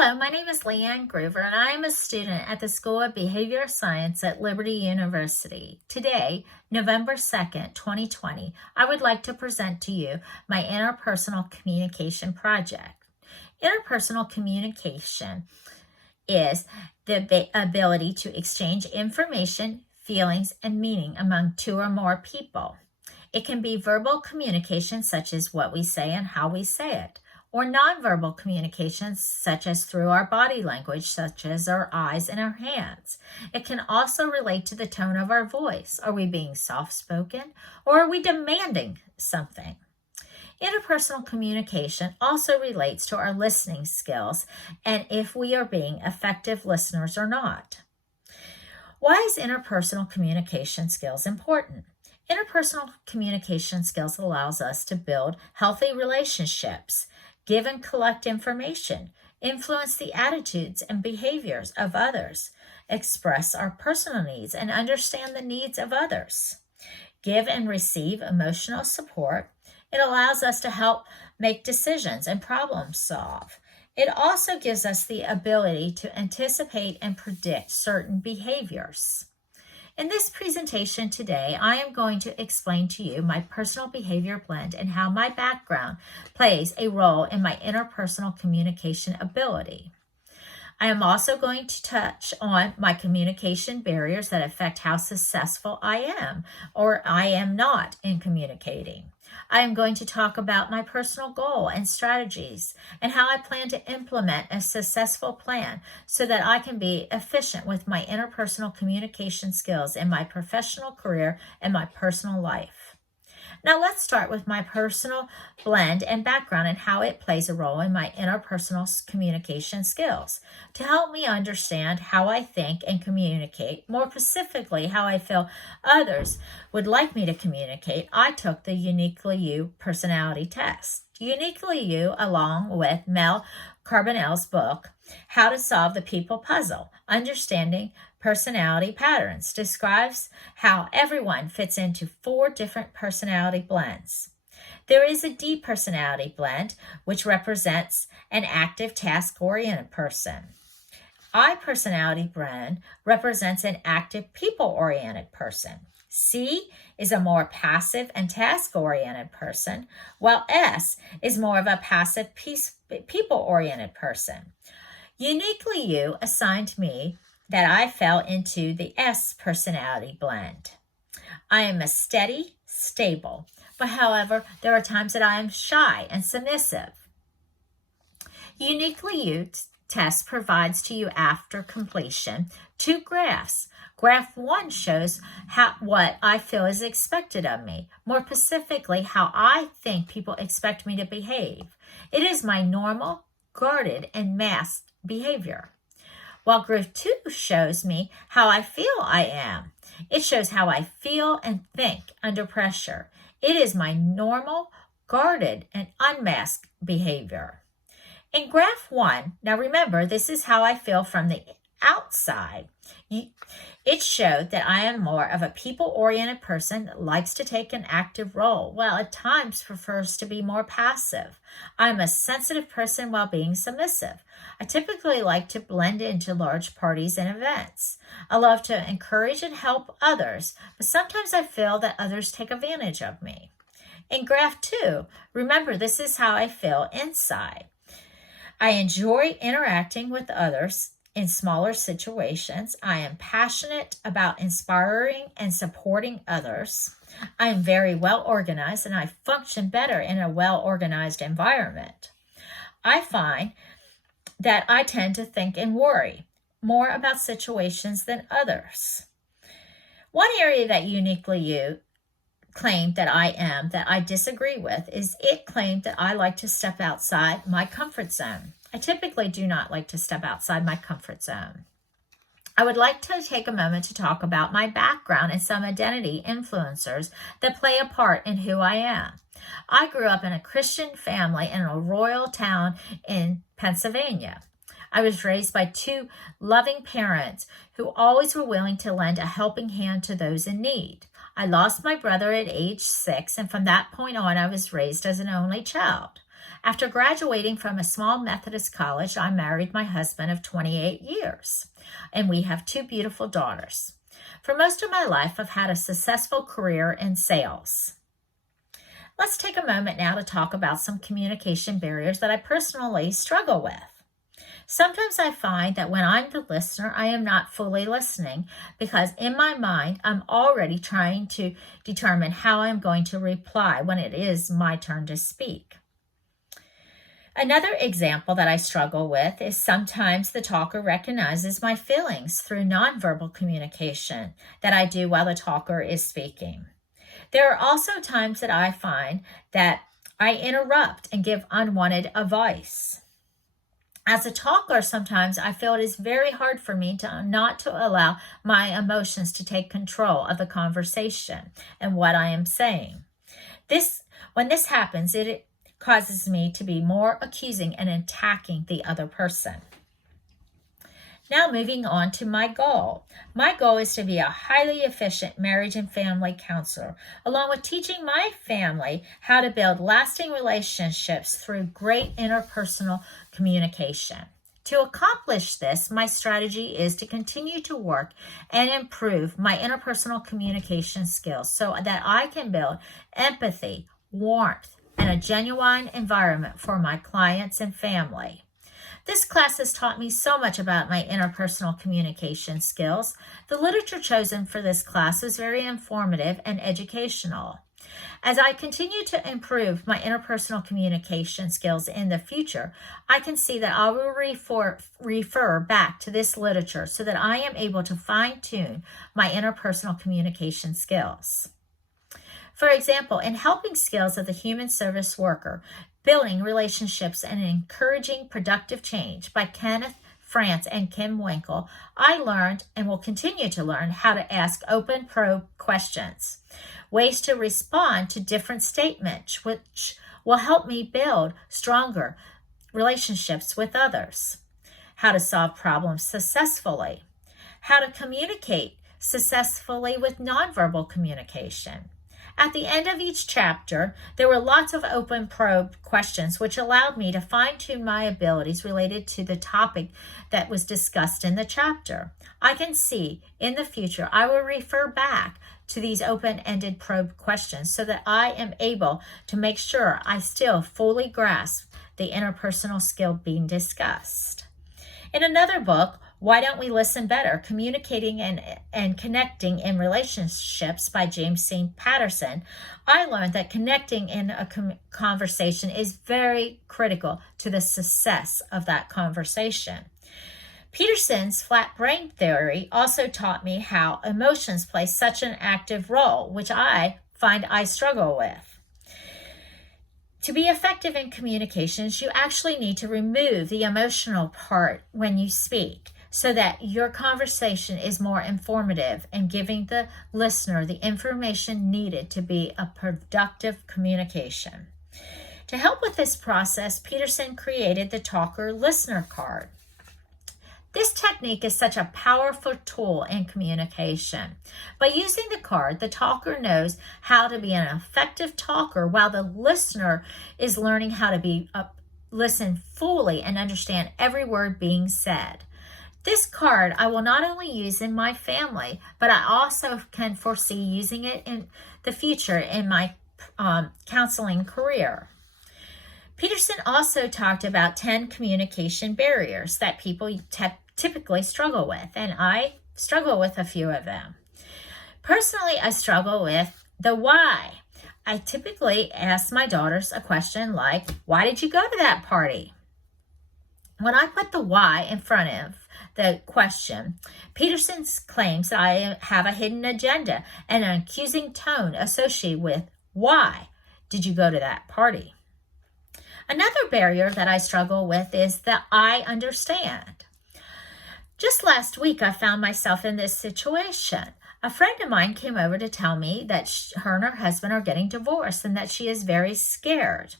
Hello, my name is Leanne Groover, and I am a student at the School of Behavioral Science at Liberty University. Today, November 2nd, 2020, I would like to present to you my interpersonal communication project. Interpersonal communication is the ability to exchange information, feelings, and meaning among two or more people. It can be verbal communication, such as what we say and how we say it, or nonverbal communications, such as through our body language, such as our eyes and our hands. It can also relate to the tone of our voice. Are we being soft-spoken, or are we demanding something? Interpersonal communication also relates to our listening skills and if we are being effective listeners or not. Why is interpersonal communication skills important? Interpersonal communication skills allows us to build healthy relationships, give and collect information, influence the attitudes and behaviors of others, express our personal needs, and understand the needs of others, give and receive emotional support. It allows us to help make decisions and problem solve. It also gives us the ability to anticipate and predict certain behaviors. In this presentation today, I am going to explain to you my personal behavior blend and how my background plays a role in my interpersonal communication ability. I am also going to touch on my communication barriers that affect how successful I am or I am not in communicating. I am going to talk about my personal goal and strategies and how I plan to implement a successful plan so that I can be efficient with my interpersonal communication skills in my professional career and my personal life. Now let's start with my personal blend and background and how it plays a role in my interpersonal communication skills. To help me understand how I think and communicate, more specifically how I feel others would like me to communicate, I took the Uniquely You personality test. Uniquely You, along with Mel Carbonell's book, How to Solve the People Puzzle, Understanding Personality Patterns, describes how everyone fits into 4 different personality blends. There is a D personality blend, which represents an active, task-oriented person. I personality blend represents an active, people-oriented person. C is a more passive and task-oriented person, while S is more of a passive, people-oriented person. Uniquely You assigned me that I fell into the S personality blend. I am a steady, stable, but however, there are times that I am shy and submissive. Uniquely You test provides to you after completion 2 graphs. Graph 1 shows what I feel is expected of me, more specifically how I think people expect me to behave. It is my normal, guarded, and masked behavior. While Graph 2 shows me how I feel I am. It shows how I feel and think under pressure. It is my normal, guarded, and unmasked behavior. In Graph 1, now remember, this is how I feel from the outside. It showed that I am more of a people-oriented person that likes to take an active role, while at times prefers to be more passive. I'm a sensitive person while being submissive. I typically like to blend into large parties and events. I love to encourage and help others, but sometimes I feel that others take advantage of me. In Graph 2, remember, this is how I feel inside. I enjoy interacting with others in smaller situations. I am passionate about inspiring and supporting others. I am very well organized and I function better in a well-organized environment. I find that I tend to think and worry more about situations than others. One area that Uniquely You claimed that I disagree with is it claimed that I like to step outside my comfort zone. I typically do not like to step outside my comfort zone. I would like to take a moment to talk about my background and some identity influencers that play a part in who I am. I grew up in a Christian family in a rural town in Pennsylvania. I was raised by 2 loving parents who always were willing to lend a helping hand to those in need. I lost my brother at age 6, and from that point on, I was raised as an only child. After graduating from a small Methodist college, I married my husband of 28 years, and we have 2 beautiful daughters. For most of my life, I've had a successful career in sales. Let's take a moment now to talk about some communication barriers that I personally struggle with. Sometimes I find that when I'm the listener, I am not fully listening because in my mind, I'm already trying to determine how I'm going to reply when it is my turn to speak. Another example that I struggle with is sometimes the talker recognizes my feelings through nonverbal communication that I do while the talker is speaking. There are also times that I find that I interrupt and give unwanted advice. As a talker, sometimes I feel it is very hard for me not to allow my emotions to take control of the conversation and what I am saying. When this happens, it causes me to be more accusing and attacking the other person. Now moving on to my goal. My goal is to be a highly efficient marriage and family counselor, along with teaching my family how to build lasting relationships through great interpersonal communication. To accomplish this, my strategy is to continue to work and improve my interpersonal communication skills so that I can build empathy, warmth, and a genuine environment for my clients and family. This class has taught me so much about my interpersonal communication skills. The literature chosen for this class was very informative and educational. As I continue to improve my interpersonal communication skills in the future, I can see that I will refer back to this literature so that I am able to fine-tune my interpersonal communication skills. For example, in Helping Skills of the Human Service Worker, Building Relationships and Encouraging Productive Change by Kenneth France and Kim Winkle, I learned and will continue to learn how to ask open probe questions, ways to respond to different statements, which will help me build stronger relationships with others, how to solve problems successfully, how to communicate successfully with nonverbal communication. At the end of each chapter, there were lots of open probe questions, which allowed me to fine-tune my abilities related to the topic that was discussed in the chapter. I can see in the future I will refer back to these open-ended probe questions so that I am able to make sure I still fully grasp the interpersonal skill being discussed. In another book, Why Don't We Listen Better? Communicating and Connecting in Relationships by James C. Patterson, I learned that connecting in a conversation is very critical to the success of that conversation. Peterson's flat brain theory also taught me how emotions play such an active role, which I find I struggle with. To be effective in communications, you actually need to remove the emotional part when you speak so that your conversation is more informative and giving the listener the information needed to be a productive communication. To help with this process, Peterson created the Talker Listener Card. This technique is such a powerful tool in communication. By using the card, the talker knows how to be an effective talker while the listener is learning how to listen fully and understand every word being said. This card I will not only use in my family, but I also can foresee using it in the future in my counseling career. Peterson also talked about 10 communication barriers that people typically struggle with, and I struggle with a few of them. Personally, I struggle with the why. I typically ask my daughters a question like, why did you go to that party? When I put the why in front of the question, Peterson claims that I have a hidden agenda and an accusing tone associated with why did you go to that party? Another barrier that I struggle with is the I understand. Just last week, I found myself in this situation. A friend of mine came over to tell me that her and her husband are getting divorced and that she is very scared.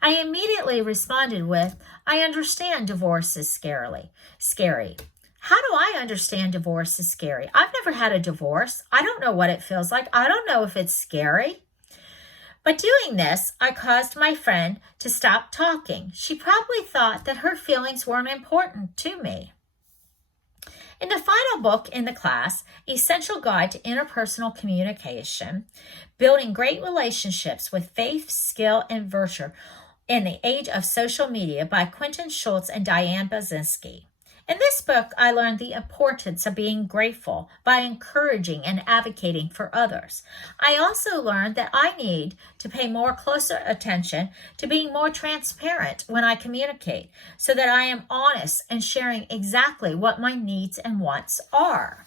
I immediately responded with, I understand divorce is scary. How do I understand divorce is scary? I've never had a divorce. I don't know what it feels like. I don't know if it's scary. By doing this, I caused my friend to stop talking. She probably thought that her feelings weren't important to me. In the final book in the class, Essential Guide to Interpersonal Communication, Building Great Relationships with Faith, Skill, and Virtue in the Age of Social Media by Quentin Schultz and Diane Bazinski. In this book, I learned the importance of being grateful by encouraging and advocating for others. I also learned that I need to pay more closer attention to being more transparent when I communicate so that I am honest and sharing exactly what my needs and wants are.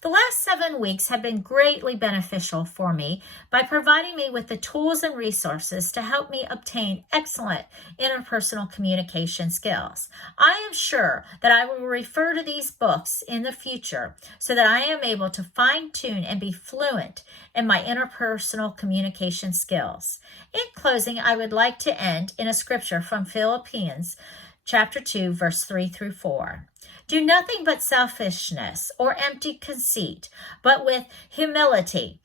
The last 7 weeks have been greatly beneficial for me by providing me with the tools and resources to help me obtain excellent interpersonal communication skills. I am sure that I will refer to these books in the future so that I am able to fine-tune and be fluent in my interpersonal communication skills. In closing, I would like to end in a scripture from Philippians chapter 2, verse 3 through 4. Do nothing but selfishness or empty conceit, but with humility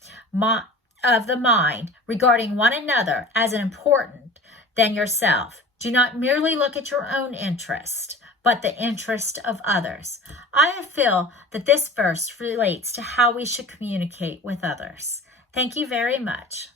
of the mind regarding one another as important than yourself. Do not merely look at your own interest, but the interest of others. I feel that this verse relates to how we should communicate with others. Thank you very much.